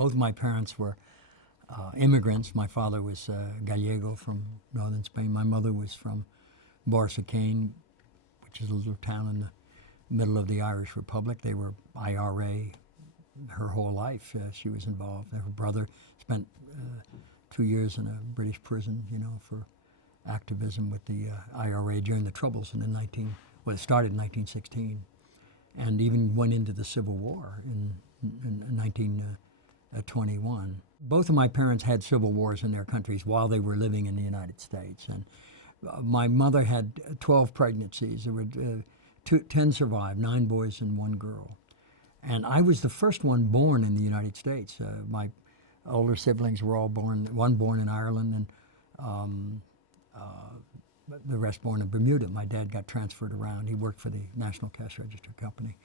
Both my parents were immigrants. My father was Gallego from northern Spain. My mother was from Berrigan, which is a little town in the middle of the Irish Republic. They were IRA her whole life. She was involved. Her brother spent 2 years in a British prison, for activism with the IRA during the Troubles in it started in 1916, and even went into the Civil War in 1921. Both of my parents had civil wars in their countries while they were living in the United States, and my mother had 12 pregnancies. There were 10 survived, 9 boys and 1 girl. And I was the first one born in the United States. My older siblings were all one born in Ireland, and the rest born in Bermuda. My dad got transferred around. He worked for the National Cash Register Company.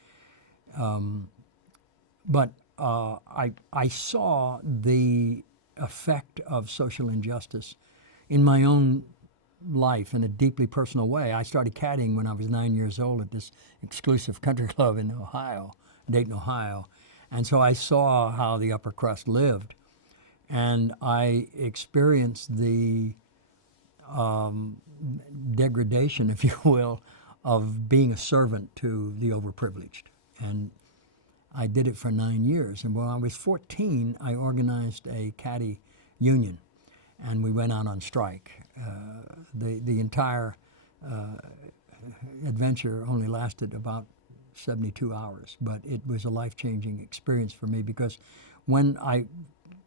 But I saw the effect of social injustice in my own life in a deeply personal way. I started caddying when I was 9 years old at this exclusive country club in Dayton, Ohio. And so I saw how the upper crust lived. And I experienced the degradation, if you will, of being a servant to the overprivileged. And I did it for 9 years. And when I was 14, I organized a caddy union, and we went out on strike. The entire adventure only lasted about 72 hours, but it was a life-changing experience for me, because when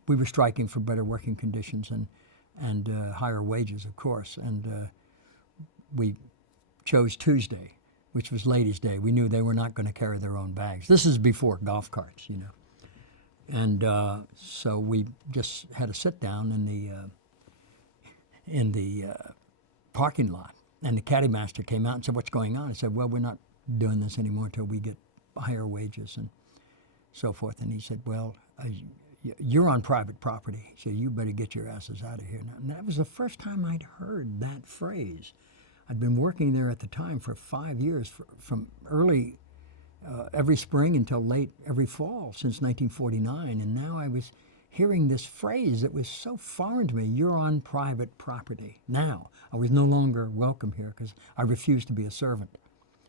we were striking for better working conditions and higher wages, of course, and we chose Tuesday, which was Ladies' Day. We knew they were not going to carry their own bags. This is before golf carts, And so we just had a sit-down in the parking lot, and the caddy master came out and said, "What's going on?" I said, "Well, we're not doing this anymore until we get higher wages and so forth." And he said, "Well, you're on private property, so you better get your asses out of here now." And that was the first time I'd heard that phrase. I'd been working there at the time for 5 years, from early every spring until late every fall since 1949, and now I was hearing this phrase that was so foreign to me: "You're on private property." Now, I was no longer welcome here because I refused to be a servant,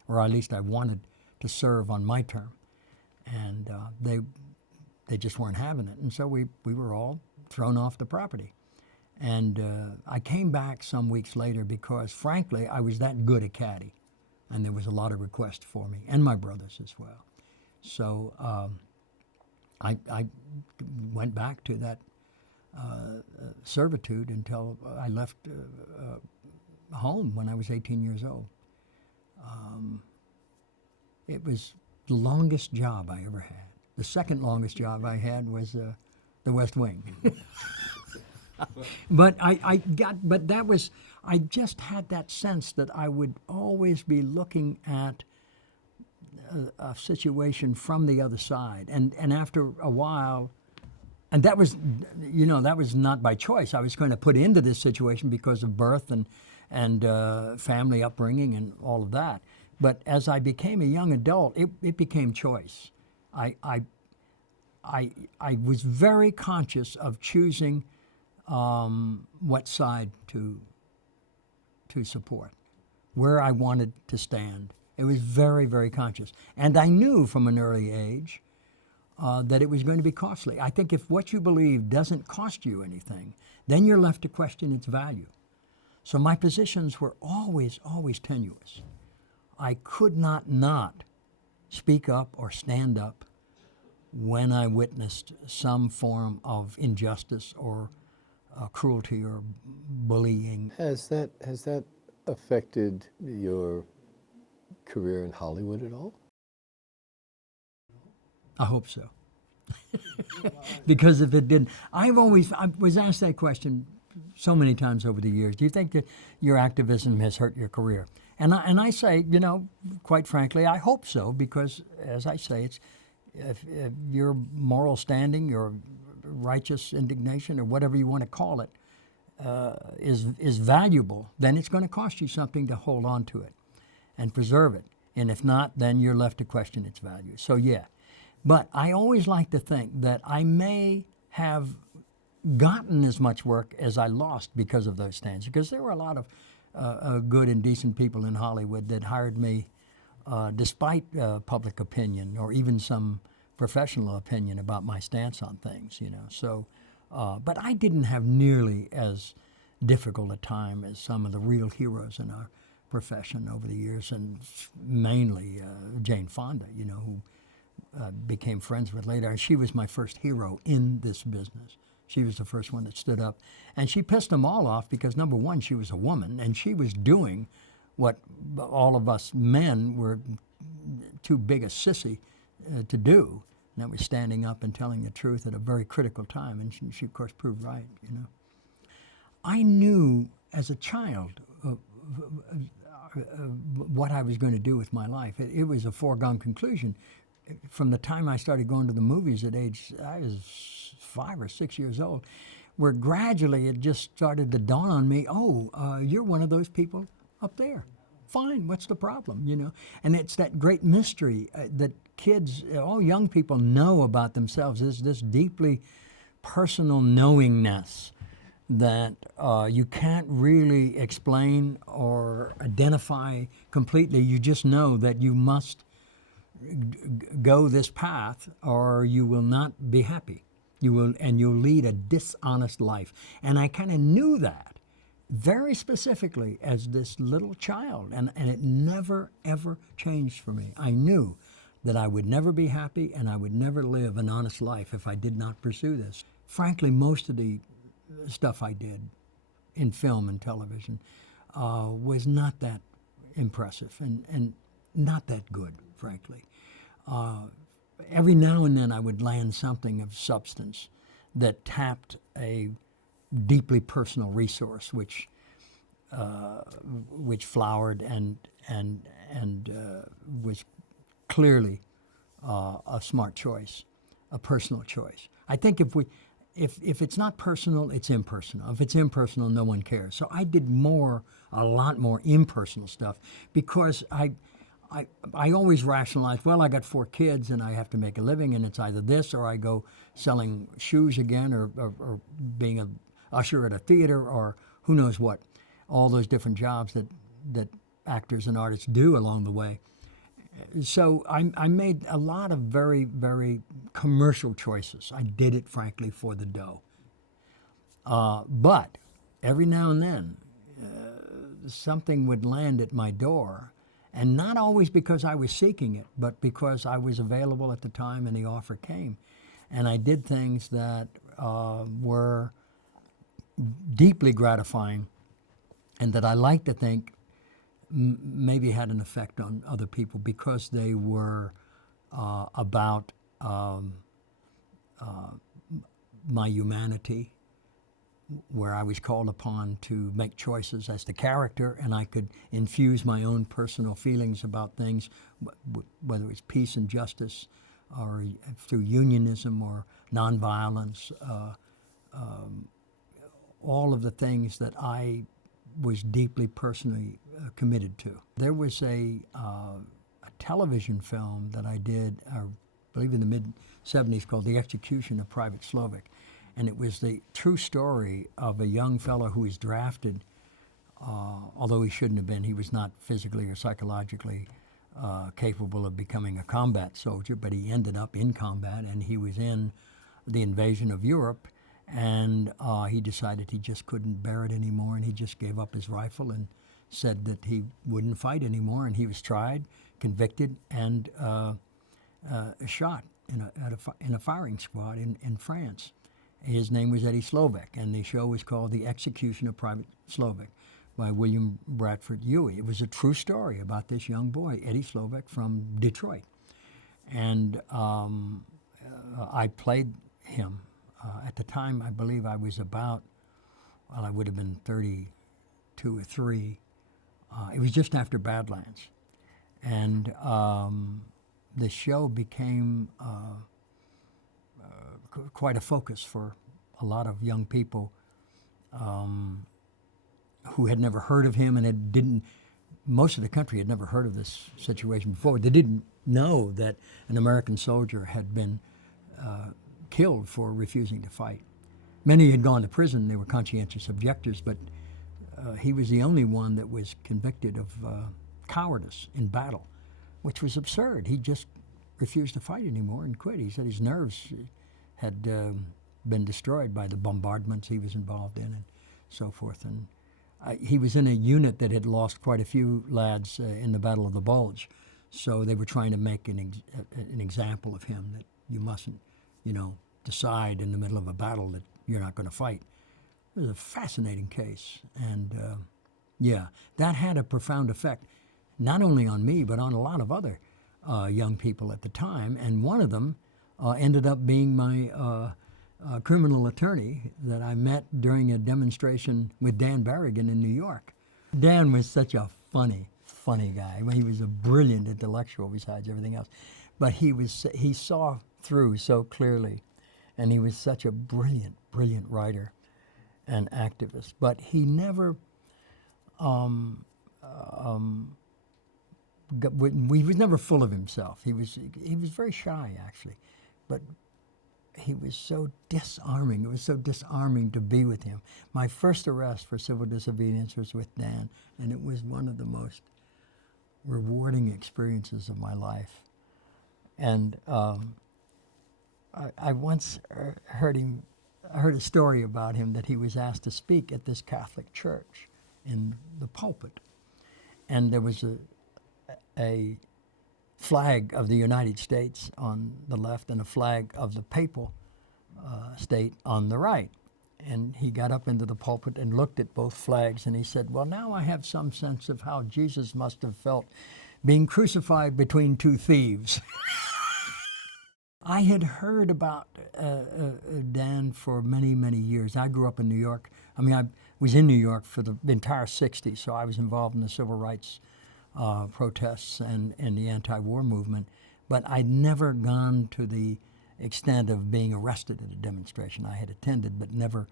or at least I wanted to serve on my term, and they just weren't having it, and so we were all thrown off the property. And I came back some weeks later because, frankly, I was that good a caddy, and there was a lot of requests for me, and my brothers as well. So I went back to that servitude until I left home when I was 18 years old. It was the longest job I ever had. The second longest job I had was the West Wing. But I just had that sense that I would always be looking at a situation from the other side, and after a while, and that was not by choice. I was kind of put into this situation because of birth and family upbringing and all of that. But as I became a young adult, it became choice. I was very conscious of choosing what side to support, where I wanted to stand. It was very, very conscious. And I knew from an early age that it was going to be costly. I think if what you believe doesn't cost you anything, then you're left to question its value. So my positions were always, always tenuous. I could not speak up or stand up when I witnessed some form of injustice or cruelty or bullying. Has that affected your career in Hollywood at all? I hope so. Because if it didn't, I was asked that question so many times over the years. Do you think that your activism has hurt your career? And I say, quite frankly, I hope so, because as I say, it's if your moral standing, your righteous indignation, or whatever you want to call it, is valuable, then it's going to cost you something to hold on to it and preserve it. And if not, then you're left to question its value. So yeah, But I always like to think that I may have gotten as much work as I lost because of those stands, because there were a lot of good and decent people in Hollywood that hired me despite public opinion or even some professional opinion about my stance on things, you know. So, but I didn't have nearly as difficult a time as some of the real heroes in our profession over the years, and mainly Jane Fonda, you know, who became friends with later. She was my first hero in this business. She was the first one that stood up. And she pissed them all off because, number one, she was a woman, and she was doing what all of us men were too big a sissy to do. And that was standing up and telling the truth at a very critical time. And she of course, proved right, you know. I knew as a child what I was going to do with my life. It was a foregone conclusion. From the time I started going to the movies at age, I was 5 or 6 years old, where gradually it just started to dawn on me, you're one of those people up there. Fine, what's the problem, you know? And it's that great mystery that kids, all young people know about themselves, is this deeply personal knowingness that you can't really explain or identify completely. You just know that you must go this path or you will not be happy. You'll lead a dishonest life. And I kind of knew that very specifically as this little child, and it never, ever changed for me. I knew that I would never be happy and I would never live an honest life if I did not pursue this. Frankly, most of the stuff I did in film and television was not that impressive and not that good, frankly. Every now and then I would land something of substance that tapped a deeply personal resource, which flowered and was clearly a smart choice, a personal choice. I think if it's not personal, it's impersonal. If it's impersonal, no one cares. So I did a lot more impersonal stuff because I always rationalized, well, I got 4 kids and I have to make a living, and it's either this or I go selling shoes again or being an usher at a theater or who knows what, all those different jobs that actors and artists do along the way. So I made a lot of very, very commercial choices. I did it, frankly, for the dough. But every now and then, something would land at my door, and not always because I was seeking it, but because I was available at the time and the offer came. And I did things that were deeply gratifying and that I like to think maybe had an effect on other people because they were about my humanity, where I was called upon to make choices as the character, and I could infuse my own personal feelings about things, whether it's peace and justice, or through unionism or nonviolence, all of the things that I was deeply personally committed to. There was a television film that I did, I believe in the mid-'70s, called The Execution of Private Slovik. And it was the true story of a young fellow who was drafted, although he shouldn't have been. He was not physically or psychologically capable of becoming a combat soldier, but he ended up in combat, and he was in the invasion of Europe, and he decided he just couldn't bear it anymore, and he just gave up his rifle and said that he wouldn't fight anymore, and he was tried, convicted, and shot in a firing squad in France. His name was Eddie Slovik, and the show was called The Execution of Private Slovik by William Bradford Huey. It was a true story about this young boy, Eddie Slovik, from Detroit. And I played him. At the time, I believe I was about, well, I would have been 32 or 3. It was just after Badlands. And the show became quite a focus for a lot of young people who had never heard of him and didn't most of the country had never heard of this situation before. They didn't know that an American soldier had been killed for refusing to fight. Many had gone to prison. They were conscientious objectors, but he was the only one that was convicted of cowardice in battle, which was absurd. He just refused to fight anymore and quit. He said his nerves had been destroyed by the bombardments he was involved in and so forth. And he was in a unit that had lost quite a few lads in the Battle of the Bulge, so they were trying to make an example of him, that you mustn't, decide in the middle of a battle that you're not going to fight. It was a fascinating case, and that had a profound effect, not only on me, but on a lot of other young people at the time, and one of them ended up being my criminal attorney that I met during a demonstration with Dan Berrigan in New York. Dan was such a funny guy. I mean, he was a brilliant intellectual besides everything else, but he saw through so clearly, and he was such a brilliant writer and activist. But he never he was never full of himself. He was very shy, actually, but he was so disarming. It was so disarming to be with him. My first arrest for civil disobedience was with Dan, and it was one of the most rewarding experiences of my life. And I once heard a story about him, that he was asked to speak at this Catholic church in the pulpit, and there was a flag of the United States on the left and a flag of the papal state on the right. And he got up into the pulpit and looked at both flags, and he said, "Well, now I have some sense of how Jesus must have felt being crucified between two thieves." I had heard about Dan for many years. I grew up in New York. I mean, I was in New York for the entire 60s, so I was involved in the civil rights protests and the anti-war movement, but I'd never gone to the extent of being arrested at a demonstration. I had attended, but never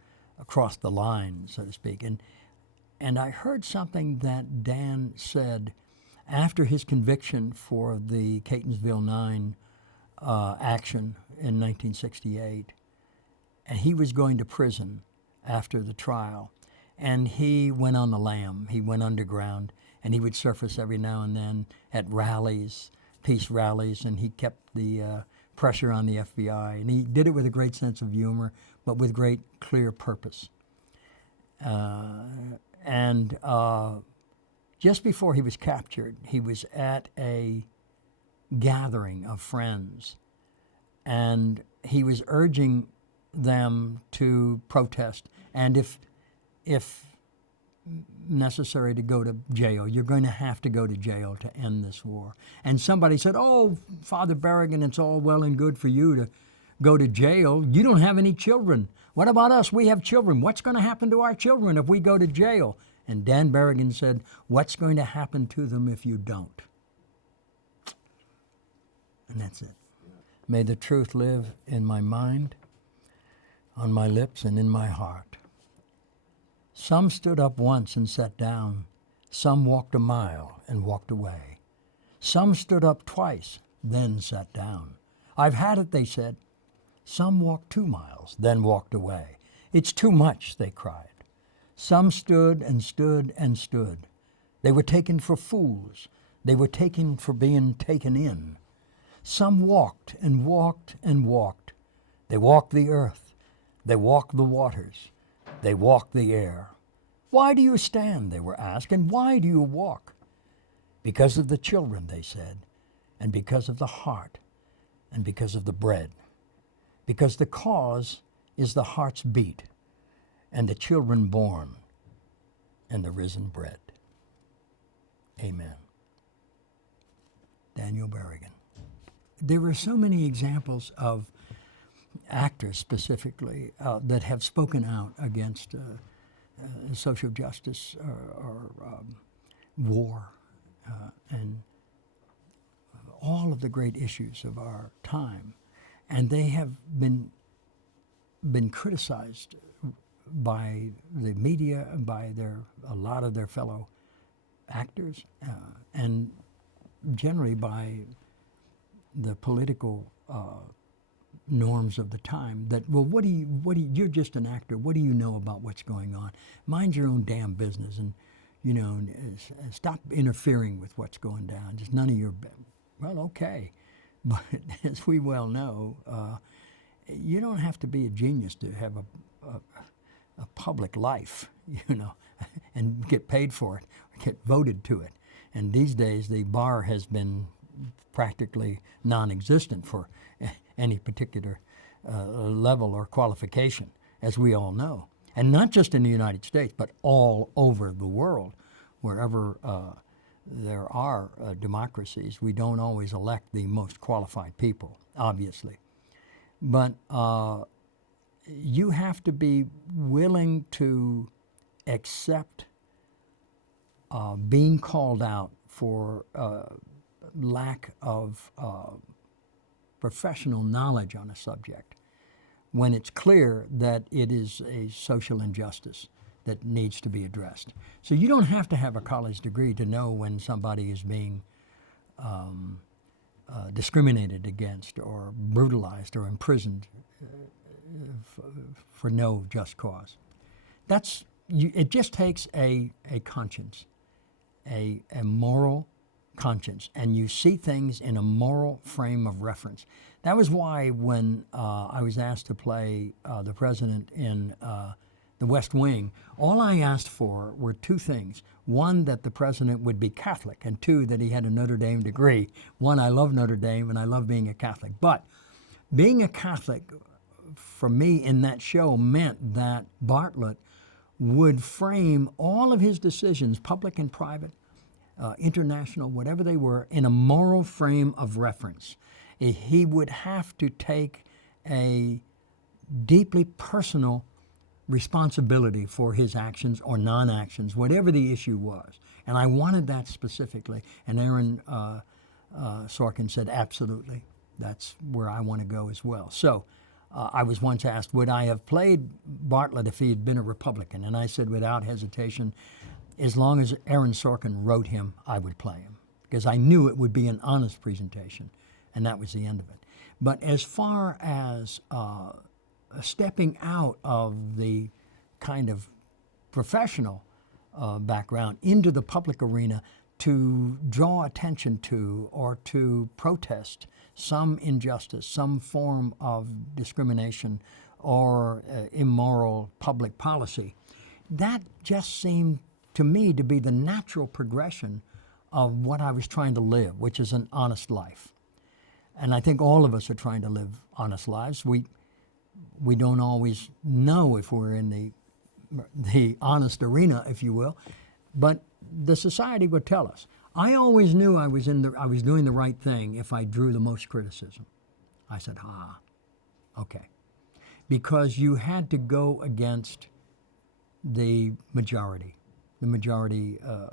crossed the line, so to speak. And I heard something that Dan said after his conviction for the Catonsville 9 action in 1968, and he was going to prison after the trial, and he went on the lam. He went underground, and he would surface every now and then at rallies, peace rallies, and he kept the pressure on the FBI, and he did it with a great sense of humor, but with great clear purpose. And just before he was captured, he was at a gathering of friends, and he was urging them to protest, and if necessary, to go to jail. You're going to have to go to jail to end this war. And somebody said, "Oh, Father Berrigan, it's all well and good for you to go to jail. You don't have any children. What about us? We have children. What's going to happen to our children if we go to jail?" And Dan Berrigan said, "What's going to happen to them if you don't?" And that's it. May the truth live in my mind, on my lips, and in my heart. Some stood up once and sat down. Some walked a mile and walked away. Some stood up twice, then sat down. "I've had it," they said. Some walked 2 miles, then walked away. "It's too much," they cried. Some stood and stood and stood. They were taken for fools. They were taken for being taken in. Some walked and walked and walked. They walked the earth. They walked the waters. They walked the air. "Why do you stand?" they were asked, "and why do you walk?" "Because of the children," they said, "and because of the heart, and because of the bread. Because the cause is the heart's beat, and the children born, and the risen bread." Amen. Daniel Berrigan. There were so many examples of actors specifically that have spoken out against social justice or war and all of the great issues of our time, and they have been criticized by the media and by a lot of their fellow actors, and generally by the political norms of the time. That, well, you're just an actor. What do you know about what's going on? Mind your own damn business, and stop interfering with what's going down. Just none of your. Well, okay, but as we well know, you don't have to be a genius to have a public life, and get paid for it, get voted to it. And these days, the bar has been practically non-existent for any particular level or qualification, as we all know. And not just in the United States, but all over the world, wherever there are democracies. We don't always elect the most qualified people, obviously. But you have to be willing to accept being called out for lack of professional knowledge on a subject when it's clear that it is a social injustice that needs to be addressed. So you don't have to have a college degree to know when somebody is being discriminated against or brutalized or imprisoned for no just cause. It just takes a conscience, a moral conscience, and you see things in a moral frame of reference. That was why when I was asked to play the president in The West Wing, all I asked for were two things. One, that the president would be Catholic, and two, that he had a Notre Dame degree. One, I love Notre Dame, and I love being a Catholic. But being a Catholic, for me in that show, meant that Bartlett would frame all of his decisions, public and private, international, whatever they were, in a moral frame of reference. He would have to take a deeply personal responsibility for his actions or non-actions, whatever the issue was. And I wanted that specifically. And Aaron Sorkin said, absolutely, that's where I want to go as well. So I was once asked, would I have played Bartlett if he had been a Republican? And I said, without hesitation, as long as Aaron Sorkin wrote him, I would play him, because I knew it would be an honest presentation, and that was the end of it. But as far as stepping out of the kind of professional background into the public arena to draw attention to or to protest some injustice, some form of discrimination or immoral public policy, that just seemed to me to be the natural progression of what I was trying to live, which is an honest life. And I think all of us are trying to live honest lives. We don't always know if we're in the honest arena, if you will, but the society would tell us. I always knew I was doing the right thing if I drew the most criticism. I said, okay. Because you had to go against the majority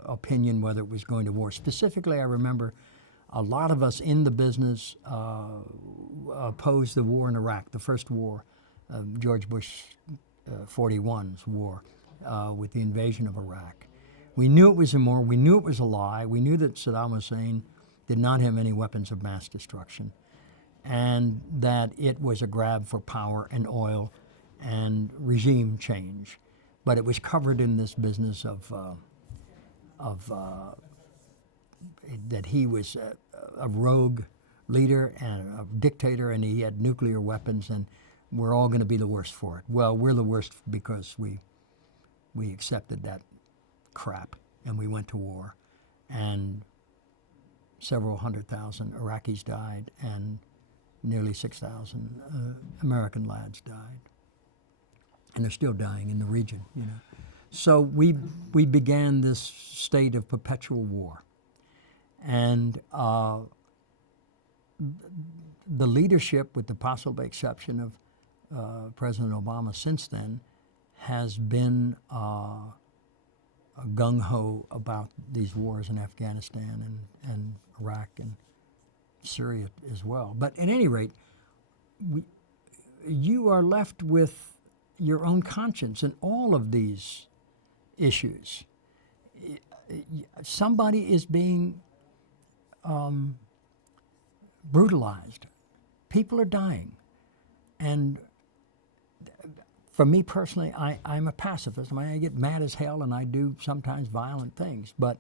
opinion, whether it was going to war. Specifically, I remember a lot of us in the business opposed the war in Iraq, the first war, George Bush 41's war with the invasion of Iraq. We knew it was immoral. We knew it was a lie. We knew that Saddam Hussein did not have any weapons of mass destruction, and that it was a grab for power and oil and regime change. But it was covered in this business of that he was a rogue leader and a dictator, and he had nuclear weapons, and we're all going to be the worst for it. Well, we're the worst because we accepted that crap, and we went to war, and several 100,000 Iraqis died, and nearly 6,000 American lads died. And they're still dying in the region, So we began this state of perpetual war. And the leadership, with the possible exception of President Obama since then, has been gung-ho about these wars in Afghanistan and Iraq and Syria as well. But at any rate, you are left with your own conscience in all of these issues. somebody is being brutalized. People are dying. And for me personally, I'm a pacifist. I mean, I get mad as hell and I do sometimes violent things, but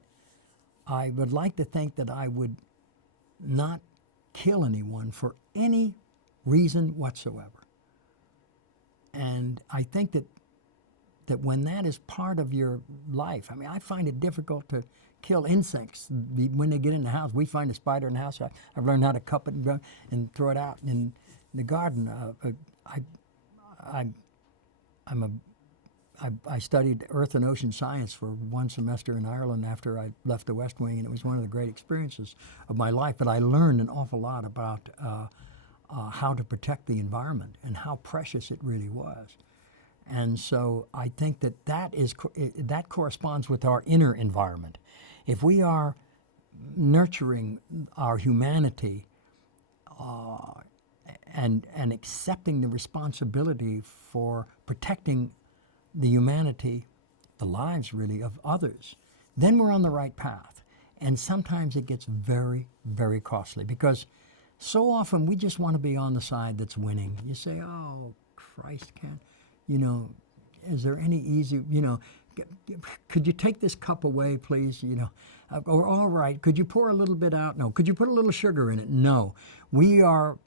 I would like to think that I would not kill anyone for any reason whatsoever. And I think that when that is part of your life, I mean, I find it difficult to kill insects when they get in the house. We find a spider in the house. I've learned how to cup it and throw it out in the garden. I studied earth and ocean science for one semester in Ireland after I left the West Wing, and it was one of the great experiences of my life. But I learned an awful lot about how to protect the environment and how precious it really was. And so I think that corresponds with our inner environment. If we are nurturing our humanity and accepting the responsibility for protecting the humanity, the lives really of others, then we're on the right path. And sometimes it gets very, very costly because so often we just want to be on the side that's winning. You say, oh, Christ can't. Is there any easy, could you take this cup away, please? Or all right, could you pour a little bit out? No. Could you put a little sugar in it? No. We are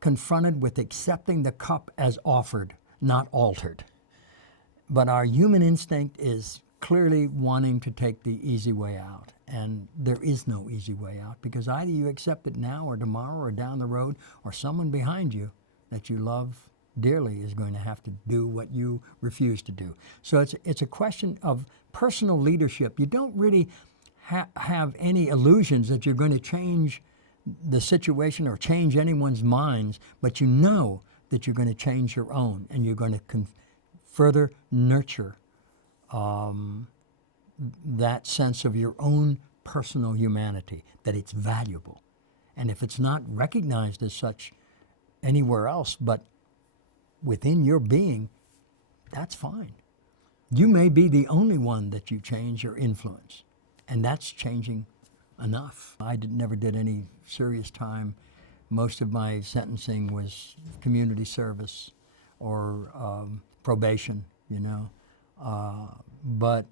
confronted with accepting the cup as offered, not altered. But our human instinct is clearly wanting to take the easy way out. And there is no easy way out because either you accept it now or tomorrow or down the road or someone behind you that you love dearly is going to have to do what you refuse to do. So it's a question of personal leadership. You don't really have any illusions that you're going to change the situation or change anyone's minds, but you know that you're going to change your own and you're going to further nurture that sense of your own personal humanity, that it's valuable. And if it's not recognized as such anywhere else but within your being, that's fine. You may be the only one that you change or influence, and that's changing enough. I never did any serious time. Most of my sentencing was community service or probation, but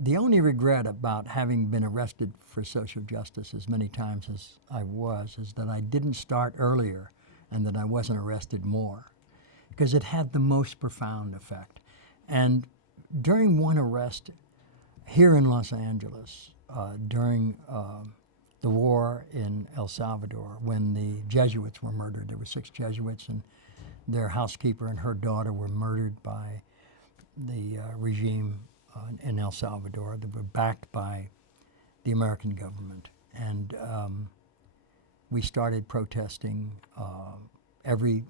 the only regret about having been arrested for social justice as many times as I was is that I didn't start earlier and that I wasn't arrested more, because it had the most profound effect. And during one arrest here in Los Angeles, during the war in El Salvador, when the Jesuits were murdered, there were 6 Jesuits, and their housekeeper and her daughter were murdered by the regime in El Salvador. They were backed by the American government. And we started protesting. Every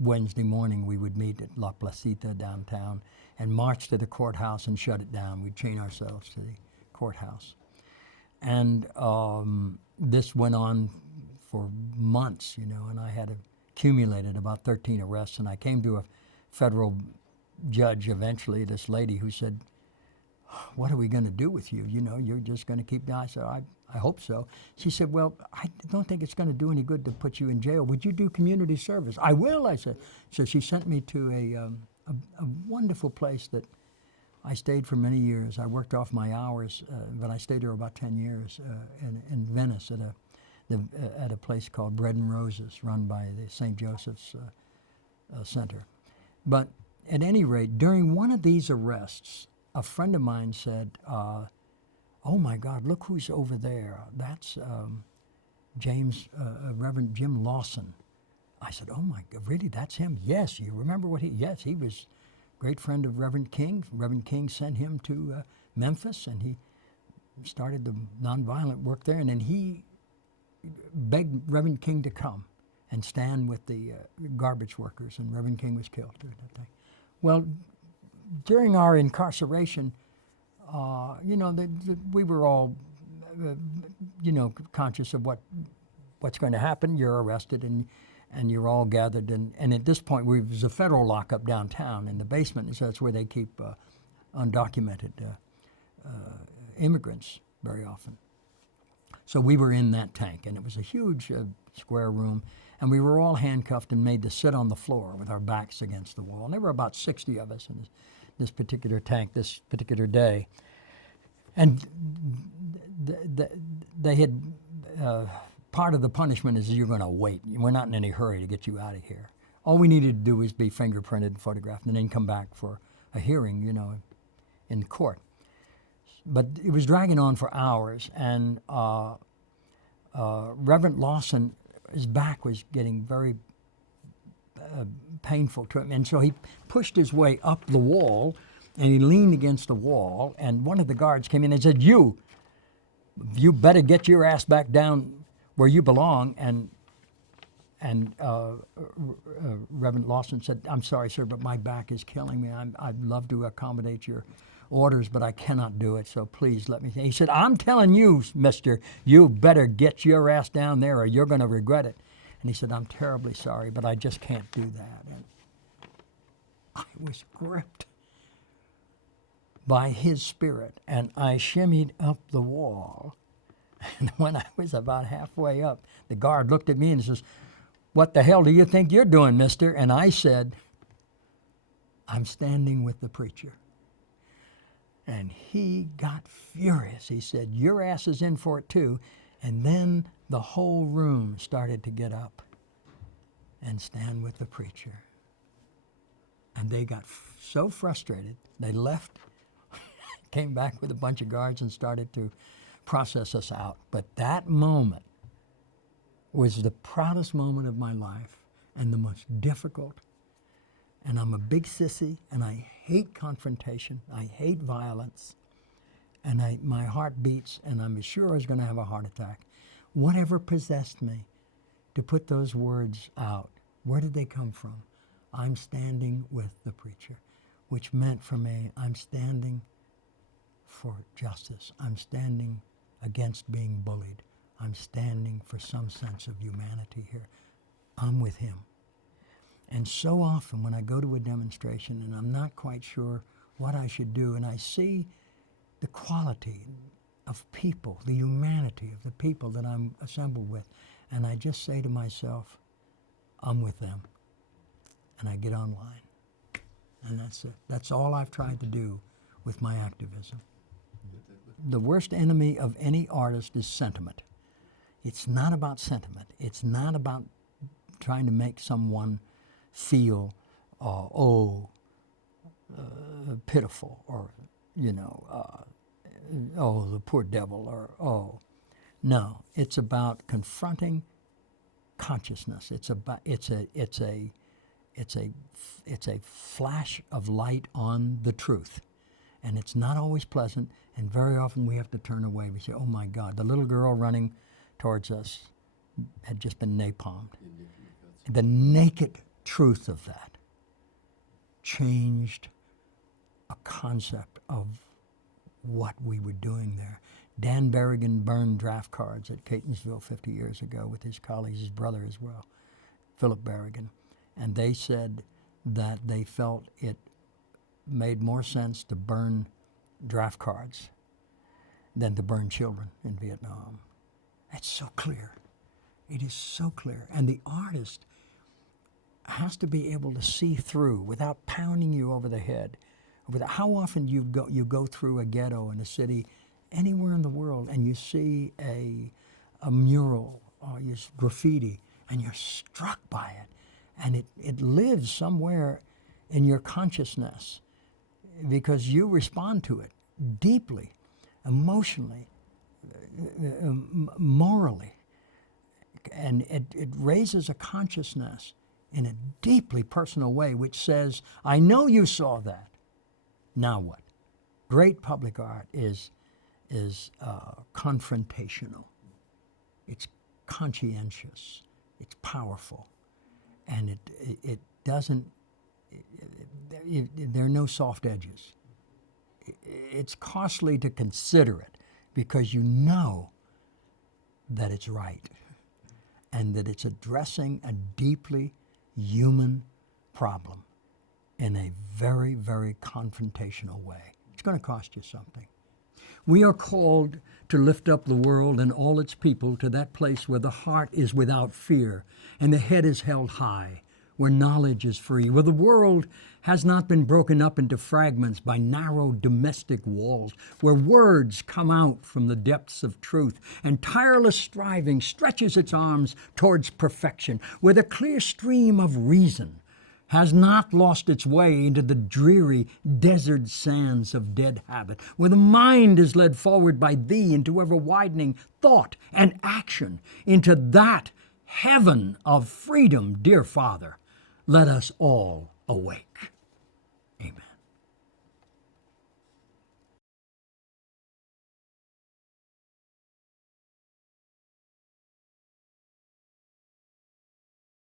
Wednesday morning we would meet at La Placita downtown and march to the courthouse and shut it down. We'd chain ourselves to the courthouse. And this went on for months, and I had accumulated about 13 arrests, and I came to a federal judge eventually, this lady who said, what are we going to do with you? You're just going to keep down. I said, I hope so. She said, well, I don't think it's going to do any good to put you in jail. Would you do community service? I will, I said. So she sent me to a wonderful place that I stayed for many years. I worked off my hours, but I stayed there about 10 years in Venice at a place called Bread and Roses, run by the St. Joseph's Center. But at any rate, during one of these arrests, a friend of mine said, oh my God, look who's over there. That's Reverend Jim Lawson. I said, oh my God, really, that's him? Yes, you remember yes, he was a great friend of Reverend King. Reverend King sent him to Memphis, and he started the nonviolent work there, and then he begged Reverend King to come and stand with the garbage workers, and Reverend King was killed during that thing. Well, during our incarceration, we were all, conscious of what's going to happen. You're arrested and you're all gathered. And at this point, there's a federal lockup downtown in the basement, and so that's where they keep undocumented immigrants very often. So we were in that tank, and it was a huge square room, and we were all handcuffed and made to sit on the floor with our backs against the wall. And there were about 60 of us in this particular tank this particular day. And they had, part of the punishment is you're going to wait. We're not in any hurry to get you out of here. All we needed to do was be fingerprinted and photographed and then come back for a hearing, in court. But it was dragging on for hours, and Reverend Lawson, his back was getting very painful to him, and so he pushed his way up the wall, and he leaned against the wall, and one of the guards came in and said, you better get your ass back down where you belong. And Reverend Lawson said, I'm sorry, sir, but my back is killing me. I'd love to accommodate your orders, but I cannot do it, so please let me. He said, I'm telling you, mister, you better get your ass down there or you're going to regret it. And he said, I'm terribly sorry, but I just can't do that. And I was gripped by his spirit, and I shimmied up the wall. And when I was about halfway up, the guard looked at me and says, what the hell do you think you're doing, mister? And I said, I'm standing with the preacher. And he got furious. He said, your ass is in for it too. And then the whole room started to get up and stand with the preacher. And they got so frustrated, they left, came back with a bunch of guards and started to process us out. But that moment was the proudest moment of my life and the most difficult. And I'm a big sissy, and I hate confrontation. I hate violence. And my heart beats, and I'm sure I was going to have a heart attack. Whatever possessed me to put those words out, where did they come from? I'm standing with the preacher, which meant for me, I'm standing for justice. I'm standing against being bullied. I'm standing for some sense of humanity here. I'm with him. And so often when I go to a demonstration and I'm not quite sure what I should do, and I see the quality of people, the humanity of the people that I'm assembled with, and I just say to myself, I'm with them. And I get online. And that's it. That's all I've tried to do with my activism. The worst enemy of any artist is sentiment. It's not about sentiment. It's not about trying to make someone feel, pitiful, or, the poor devil, or, no. It's about confronting consciousness. It's a flash of light on the truth, and it's not always pleasant. And very often we have to turn away. We say, "Oh my God, the little girl running towards us had just been napalmed." The naked truth of that changed a concept of what we were doing there. Dan Berrigan burned draft cards at Catonsville 50 years ago with his colleagues, his brother as well, Philip Berrigan. And they said that they felt it made more sense to burn draft cards than to burn children in Vietnam. It's so clear. It is so clear. And the artist has to be able to see through without pounding you over the head. How often you go through a ghetto in a city anywhere in the world and you see a mural or graffiti and you're struck by it, and it lives somewhere in your consciousness because you respond to it deeply, emotionally, morally, and it raises a consciousness in a deeply personal way which says, I know you saw that. Now what? Great public art is confrontational. It's conscientious. It's powerful. And it doesn't, there are no soft edges. It's costly to consider it because you know that it's right and that it's addressing a deeply human problem in a very, very confrontational way. It's going to cost you something. We are called to lift up the world and all its people to that place where the heart is without fear and the head is held high, where knowledge is free, where the world has not been broken up into fragments by narrow domestic walls, where words come out from the depths of truth and tireless striving stretches its arms towards perfection, where the clear stream of reason has not lost its way into the dreary desert sands of dead habit, where the mind is led forward by thee into ever-widening thought and action, into that heaven of freedom, dear Father, let us all awake.